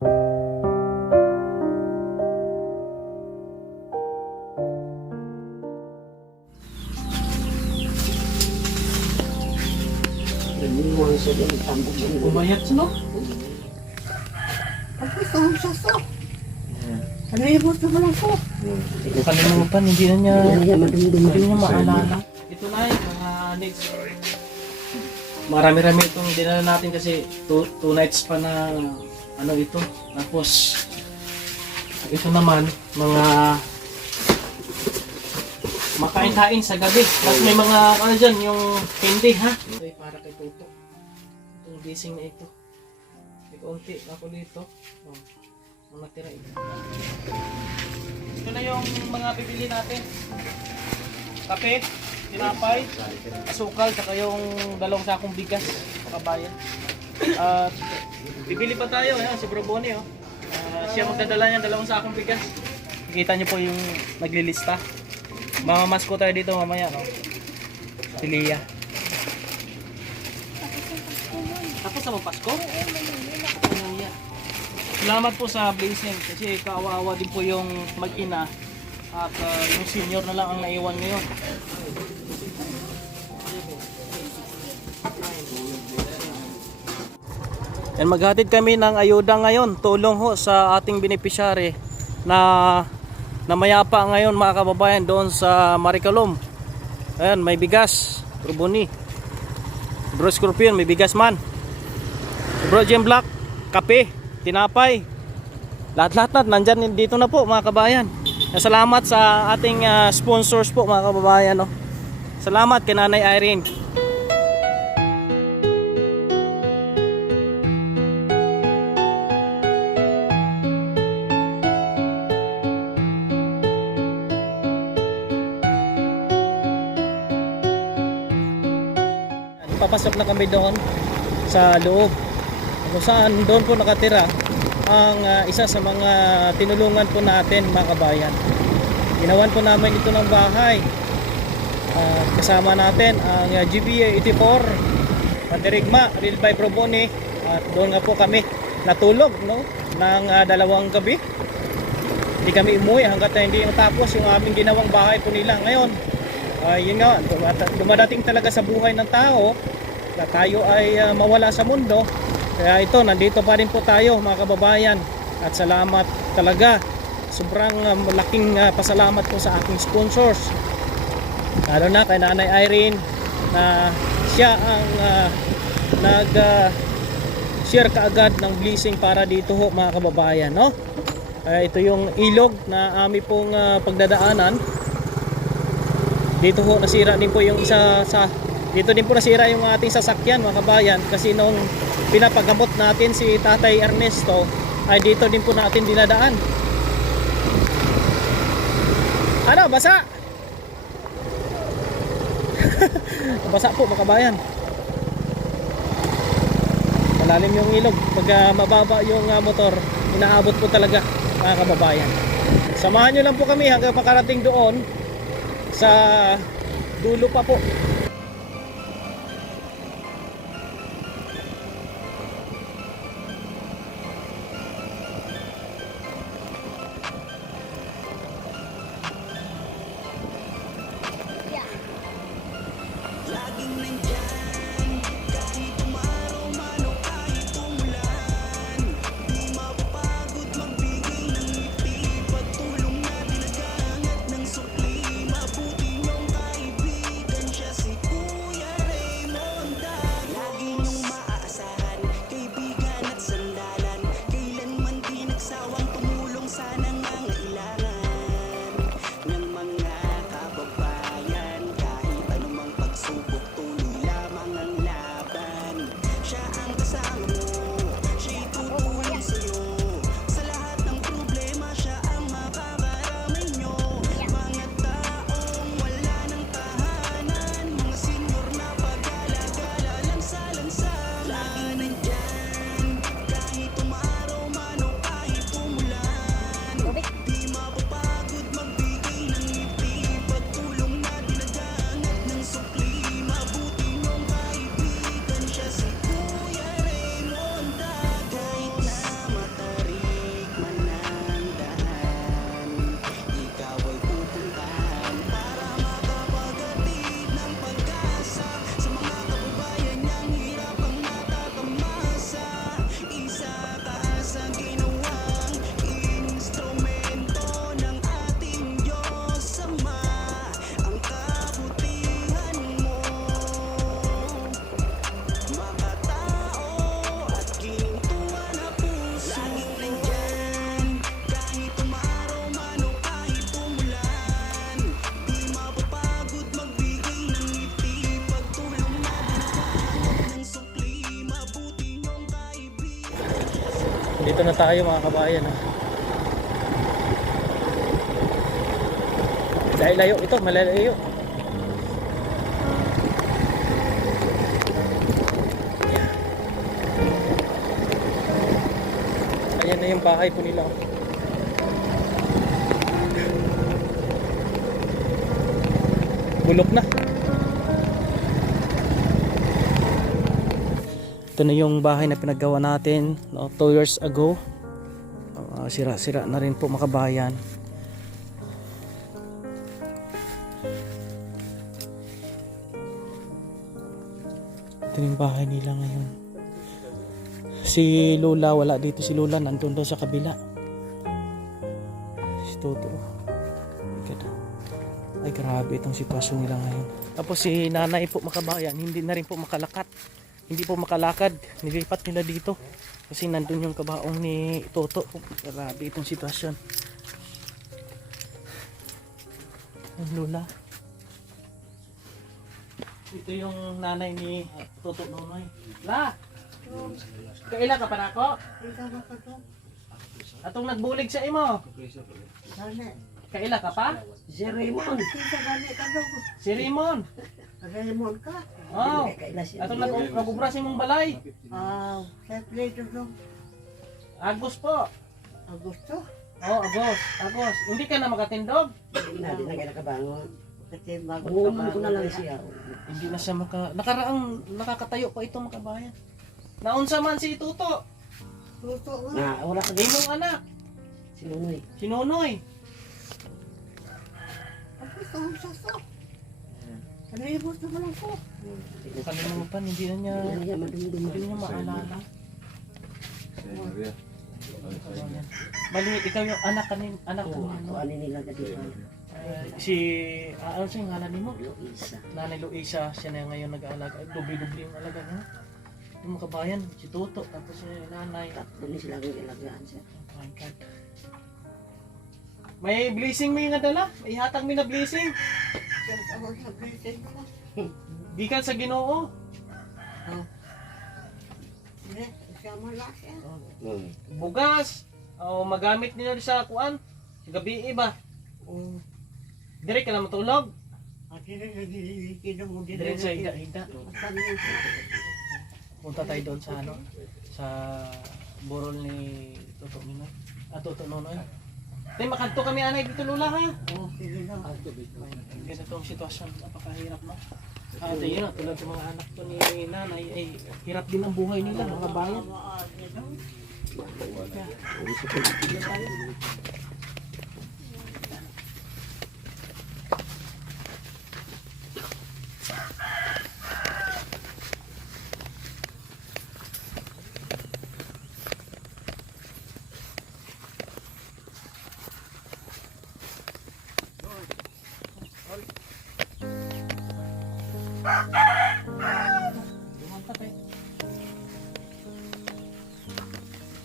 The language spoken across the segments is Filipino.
Umayat siya, no? Kalimutan, hindi na niya maalala. Ito na yung mga next. Marami-rami itong dinala natin kasi 2 nights pa na ano ito. Tapos ito naman mga makain-kain sa gabi. Tapos may mga ano dyan, yung candy ha. Ito ay para kay Toto. Itong gising na ito. May kaunti ako dito. Oh, mga natira ito. Ito na yung mga bibili natin. Kape, tinapay, asukal, saka yung 2 sakong bigas. Pakabayan. At bibili pa tayo, si Bro Bonnie. Oh. Siya magdadala niya 2 sakong bigas. Nakita niyo po yung naglilista. Mamamas ko tayo dito mamaya, no? Si Lia. Tapos sa Pasko? Salamat po sa blessing kasi kaawa-awa din po yung mag-ina at yung senior na lang ang naiwan ngayon. Yan, maghatid kami ng ayuda ngayon, tulong ho sa ating beneficiary na mayapa ngayon mga kababayan doon sa Maricalom. Ayan, may bigas, Bro Bonnie. Bro Scorpion, may bigas man. Bro Jim Black, kape, tinapay. Lahat-lahat nandyan dito na po mga kababayan. Salamat sa ating sponsors po mga kababayan. No? Salamat kay Nanay Irene. Papasok na kami doon sa loob kung saan doon po nakatira ang isa sa mga tinulungan po natin mga kabayan. Ginawan po namin ito ng bahay. Kasama natin ang GBA 84 Pandirigma, Real by Bro Bonnie, at doon nga po kami natulog ng 2 gabi. Hindi kami umuwi hanggat hindi natapos yung aming ginawang bahay po nila. Ngayon yun nga, dumadating talaga sa buhay ng tao na tayo ay mawala sa mundo. Kaya ito, nandito pa rin po tayo mga kababayan. At salamat talaga. Sobrang malaking pasalamat po sa aking sponsors. Lalo na kay Nanay Irene na siya ang nag-share kaagad ng blessing para dito ho mga kababayan. No? Ito yung ilog na aming pong pagdadaanan. Dito ho nasira din po yung dito din po nasira yung ating sasakyan mga kabayan kasi nung pinapagamot natin si Tatay Ernesto ay dito din po natin dinadaan. Ano, basa? Basa po mga kabayan. Malalim yung ilog. Pag mababa yung motor, inaabot po talaga mga kababayan. Samahan nyo lang po kami hanggang makarating doon sa dulo pa po. Dito na tayo mga kabayan. Layo ito, malalayo. Ayan na yung bahay po nila. Bulok na. Ito na yung bahay na pinagawa natin 2 years ago. Sira-sira na rin po mga kabayan. Ito yung bahay nila ngayon. Si Lola, wala dito si Lola, nandun doon sa kabila. Si Toto. Ay grabe itong sitwasyon nila ngayon. Tapos si nanay po makabayan, hindi na rin po makalakat. Hindi po makalakad. Nilipat nila dito. Kasi nandun yung kabaong ni Toto. Grabe itong sitwasyon. Ang Lola. Ito yung nanay ni Toto Nonoy. La! Kaila ka pa na ako? Atong nagbulig sa imo. Kaila ka pa? Si Raymond. Si Raymond. Raymond ka? Oh. Atong nagubras imong balay. Sa plate ito. Agos po. Agosto? Oh, Agos. Hindi ka na makatindog? Hindi na kinakabangon. Kasi bago ko na lang siya. Hindi na siya nakakatayo pa ito makabayan. Naunsa man si Tuto. Tuto nga. Wala ka Imong anak. Si Nonoy. Si Nonoy. Kalibot na lang ko. Kalimutan, hindi na niya maalala. Bali, ikaw yung anak ko. Ano nila na dito? Ano siya yung ngalan mo? Luisa. Nanay Luisa, siya na ngayon nag-aalaga. Dubli-dubli yung alaga niya. Yung mga kabayan, si Toto, tapos si nanay. Tatlo ni sila yung ilagaan siya. Oh my God. May blessing mo yung nadala? May hatag mo na blessing? Gikan sa Ginoo. Bugas. Magamit niyo sa kuan. Sa gabi ba? Dire ka na matulog? Dire sa higda. Punta tayo doon sa sa burol ni Toto Nonoy. Toto Nonoy. Tay makanto kami anay dito Lola ha. Sige na. Ganito itong sitwasyon, napakahirap no. Yun na, tulad sa mga anak ko ni nanay ay hirap din ang buhay nila mga bayan.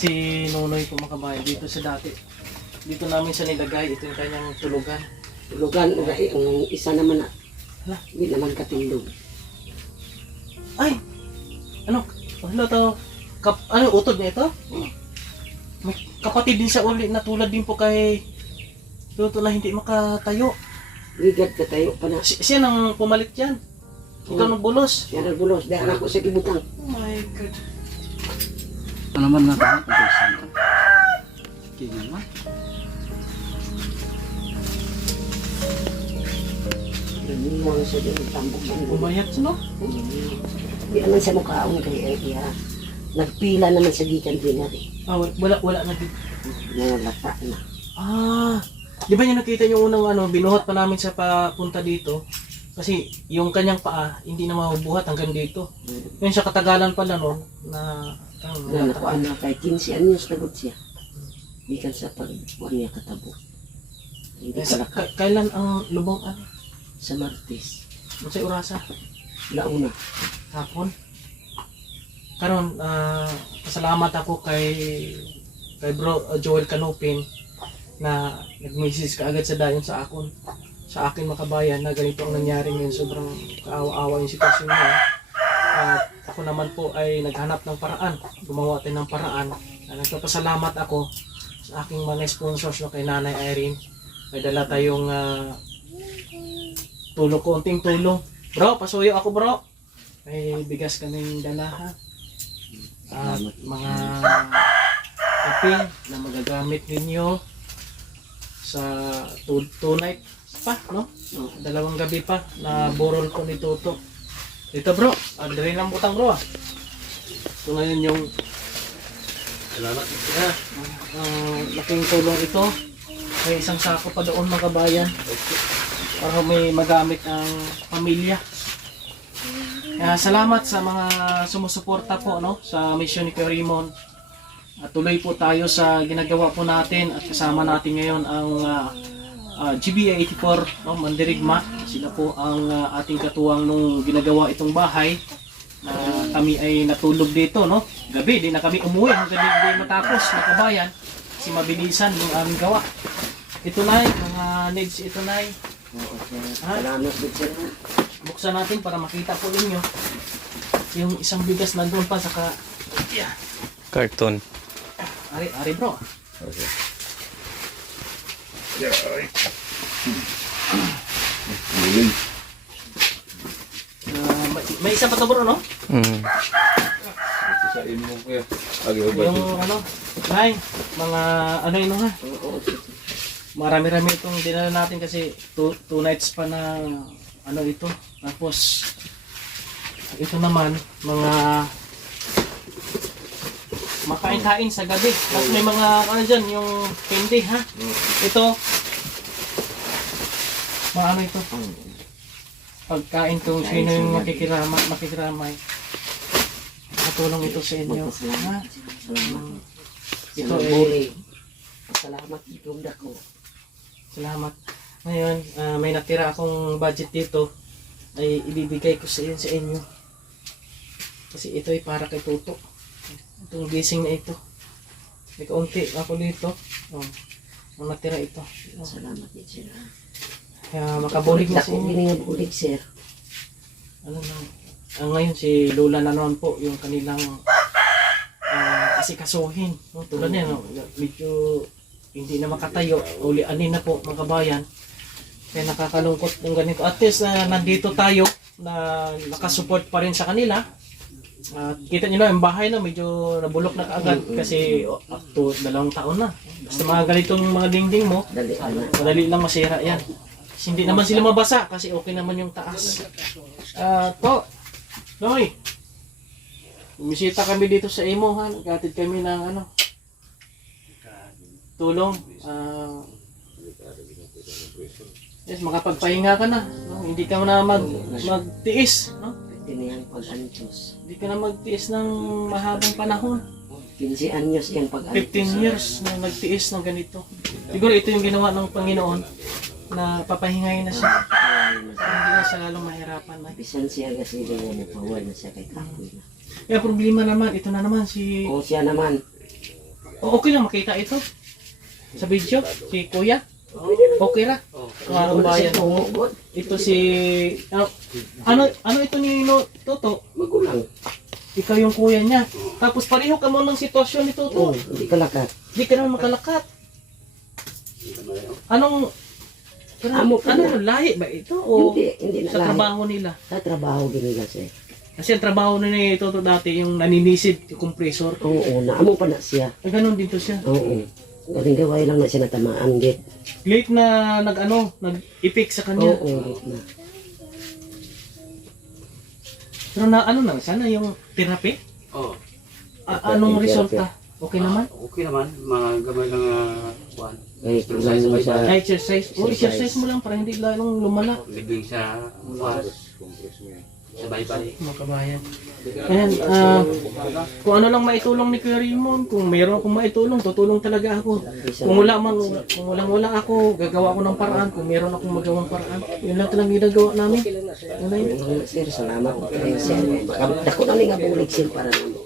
Si Nonoy po makabayan dito sa dati. Dito namin siya nilagay. Ito yung kanyang tulugan. Tulugan, ang isa naman na. Hindi naman katindog. Ay! Ano to? Ano utod niya ito? May kapatid din siya uli na tulad din po kay Toto na hindi makatayo. Ligad ka tayo pa na. Siya nang pumalit yan. Ikaw nagbulos. Siya nagbulos. Dahil ako sa kibutang. Oh my God. Ano naman nga kahit ito isang kaya naman. Ganyan siya din. Tambok siya. Umayat siya no? Hindi naman siya mukhaong kaya kaya. Nagpila naman sa gikan din natin. Wala na dito. Nalata na. Di ba niyo nakita yung unang binuhat pa namin sa papunta dito? Kasi yung kanyang paa, hindi na mabubuhat hanggang dito. Yun siya katagalan pala no, na Nakuha na kay 15 anyos lagot siya. Gikan sa pagbuwan niya katabo. Hindi pala kailan ang lubong sa Martes. Sa Urasa? Launa. Hapon? Karon, pasalamat ako kay Bro Joel Canopin na nag-message kaagad sa dayon sa akin makabayan na ganito ang nangyari ngayon. Sobrang kaawa-awa yung sitwasyon niya. At ako naman po ay naghanap ng paraan. Gumawa tayo ng paraan Nagpapasalamat ako sa aking mga sponsors, no, kay Nanay Irene. May dala tayong tulong, konting tulong. Bro, pasuyo ako bro. May bigas kaming dala ha. At mga kape na magagamit ninyo sa tonight pa, no? 2 gabi pa na borol ko ni Toto. Dito bro, dali lang butang bro ah. Ito ngayon yung salamat laking tulong ito. May isang sako pa doon mga kabayan para may magamit ang pamilya. Salamat sa mga sumusuporta po, no, sa mission ni Kuya Raymond. At tuloy po tayo sa ginagawa po natin at kasama natin ngayon ang GBA 84, no, Mandirigma. Sila po ang ating katuwang nung ginagawa itong bahay. Kami ay natulog dito, no? Gabi, di na kami umuwi hanggang di matapos, mga kabayan. Kasi mabilisan yung aming gawa. Ito na, mga needs ito na. Salamat din sir. Buksan natin para makita po ninyo. Yung isang bigas nandun pa saka Carton. Ari bro. Okay. May isa pa to bro, no? Sa imo kuya. Yung ano, ay, mga ano yun ha? Marami-rami itong dinala natin kasi 2 nights pa na ano ito. Tapos ito naman mga makain-kain sa gabi. Tapos may mga ano dyan, yung candy ha. Ito mga ano ito. Pagkain kung sino yung makikiramay. Nakatulong ito sa inyo. Ha? Ito ay Salamat dito dako. salamat. Ngayon, may natira akong budget dito ay ibibigay ko sa inyo. Kasi ito ay para kay Toto. Itong gising na ito. May kaunti ako dito. Ang natira ito. Salamat din sir. Kaya makabulig na sa Dako inyo. biningan ulit sir. Ano na. Ngayon si Lola na naman po yung kanilang asikasuhin. No? Tulad niya, no? Medyo hindi na makatayo. Ulianin na po mga kabayan. Kaya nakakalungkot ng ganito. At least na nandito tayo na nakasupport pa rin sa kanila. At kita nyo na, yung bahay na medyo nabulok na kaagad kasi up to 2 taon na. Basta mga ganitong mga dingding mo, madali lang masira yan. Kasi hindi naman sila mabasa kasi okay naman yung taas. To, Noy, bumisita kami dito sa imo ha. Nagkatid kami ng ano, tulong. Yes, makapagpahinga ka na. No? Hindi ka na magtiis. No? Tiniyang pag-antos. Hindi ka na magtiis ng mahabang panahon. 15 anyos yung 15 pag-antos. years na nagtiis ng ganito. Siguro ito yung ginawa ng Panginoon na papahingayin na siya. Hindi na siya lalong mahirapan. Bisan siya kasi nga napawal na siya kay Kapoy na. Kaya problema naman, ito na naman si... O siya naman. Okay lang makita ito. Sa video, si Kuya. Okay ra. Mga kabayan. Tumugot. Ito si... Ano ito ni Toto? Magulang. Ikaw yung kuya niya. Tapos pareho ka mo ng sitwasyon ni Toto. Hindi ka lakat. Hindi ka naman makalakat. Anong... Amo ka ano na. yung lahi ba ito? O Hindi na sa lahi. trabaho nila? Sa trabaho ginila siya. Kasi ang trabaho ni Toto dati yung naninisid, yung compressor. Oo, naamo pa na siya. Ay, ganun dito siya. Oo. Kaling gaway lang na siya natamaan git. Late na nag-ipik sa kanya. Oo, git na. Pero na ano na, sana yung therapy? Oo. Anong resulta? Okay naman? Okay naman, mga gamay lang kuhan. Ay, kulang mo sa... Ay, exercise. O, exercise mo lang para hindi lalong lumala. Libing sa kuhan. Sa baybay. Mga kabayan. Ayan, kung ano lang maitulong ni Kuya Raymond, kung mayroon akong maitulong, tutulong talaga ako. Kung wala ako, gagawa ko ng paraan. Kung mayroon akong magawang paraan, yun lang talagang ginagawa namin. Ano yun? Sir, salamat po kayo sir. Dako na nga bulig sir para naman.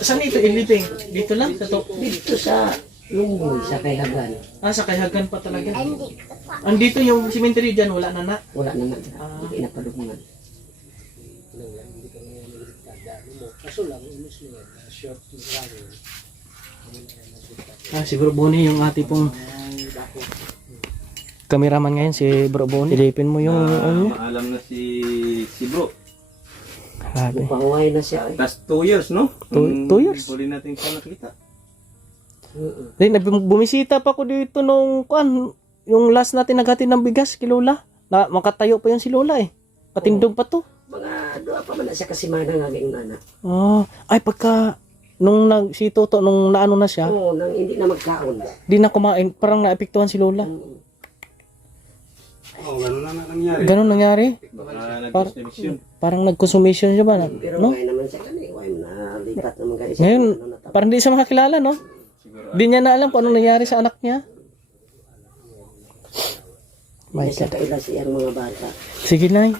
Saan ito ilibing? Dito lang? Sa to? Dito sa Lunggoy, sa Kayhagan. Sa Kayhagan pa talaga. Andito yung cemetery dyan, wala na na. Wala naman. Hindi na palumungan. Si Bro Bonnie yung ate pong cameraman ngayon, si Bro Bonnie. Silipin mo yung ano. Maalam na si bro. Grabe. Panguhay na siya eh. Last 2 years, no? 2 years? Huli natin siya nakita. Then, bumisita pa ko dito nung yung last natin naghatid ng bigas kay Lola. Na, makatayo pa yung si Lola eh. Katindog pa to. Mga doa pa man na siya kasi mana nga ngayong anak. Ay pagka nung si Toto nung naano na siya, Oo, nang hindi na magkaon. di na kumain, parang naapektuhan si Lola. Oh, ganun na nangyari. Ganun nangyari. Nag-distribution. Parang nag-consummation siya ba? Pero No? why naman siya kanina, why na lipat naman kayo siya. Ngayon, Ano na tapos. parang di siya makakilala, no? Di niya na alam kung ano nangyari sa anak niya. My Hindi siya God. kaila siyang mga bata. Sige, Nay.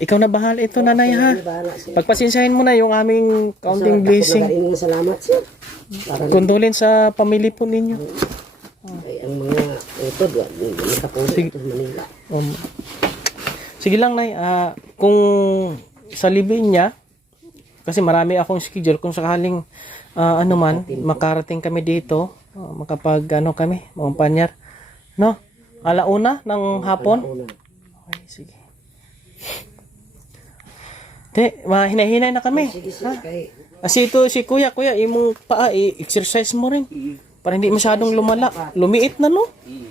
Ikaw na bahala ito, Nanay, ha? Bahala siya. Pagpasensahin mo na yung aming counting blessing. Nagaling nga salamat siya. Para Kondolin sa pamilya po ninyo. ay, ang mga ito, nakapulo ito sa Manila. Sige lang, Nay. Kung sa libin niya, kasi marami akong schedule, kung sakaling ano man, makarating kami dito, makapag ano kami, mga panyar. No? Alauna ng hapon? Una. Okay, sige. Hinahinay na kami. Sige, sige, kay Kasi ito si Kuya, imong paa, i-exercise mo rin. Para hindi masyadong lumala. Lumiit na, no?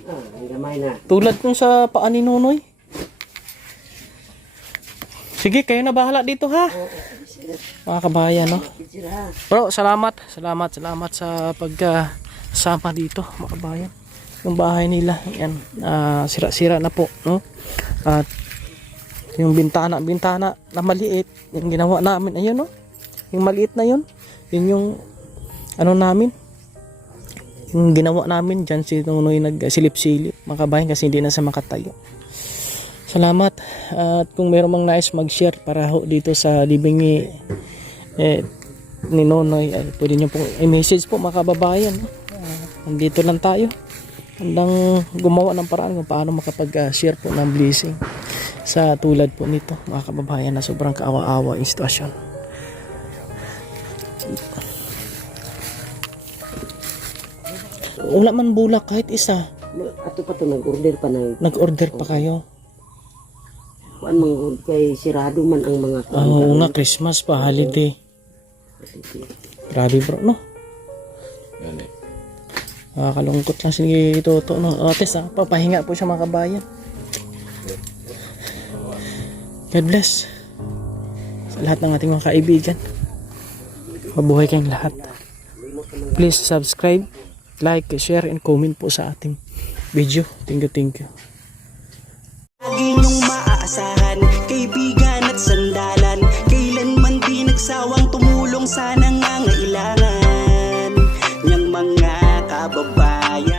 ang gamay na. Tulad nung sa paa ni Nonoy. Sige, kayo na bahala dito, ha? Mga kabayan, no? Sige, ha. Bro, salamat sa pagkasama dito, mga kabayan. Yung bahay nila, yan, sira-sira na po, no? At yung bintana na maliit, yung ginawa namin, ayun, no? Yung maliit na yun yung ano namin, yung ginawa namin dyan, si Nonoy nagsilip-silip, mga kabayan, kasi hindi na sa makatayo. Salamat. At kung meron mang nais mag-share para ho dito sa libing ni Nonoy, pwede nyo pong i-message po, mga kababayan. Nandito lang tayo. Handang gumawa ng paraan kung paano makapag-share po ng blessing sa tulad po nito, mga kababayan, na sobrang kaawa-awa yung sitwasyon. Wala man bulak kahit isa. Ato pa to nag-order pa na. Nag-order pa kayo. Kuan mga kay sirado man ang mga Oo nga, Christmas pa, holiday. Grabe bro, no? Kalungkot lang si Toto, no? Otis, papahinga po siya, mga kabayan. God bless sa lahat ng ating mga kaibigan. Mabuhay kayong lahat. Please subscribe, like, share, and comment po sa ating video. Thank you. Lagi niyong maaasahan, kaibigan at sandalan. Kailanman di nagsawang tumulong sa nangangailangan niyang mga kababayan.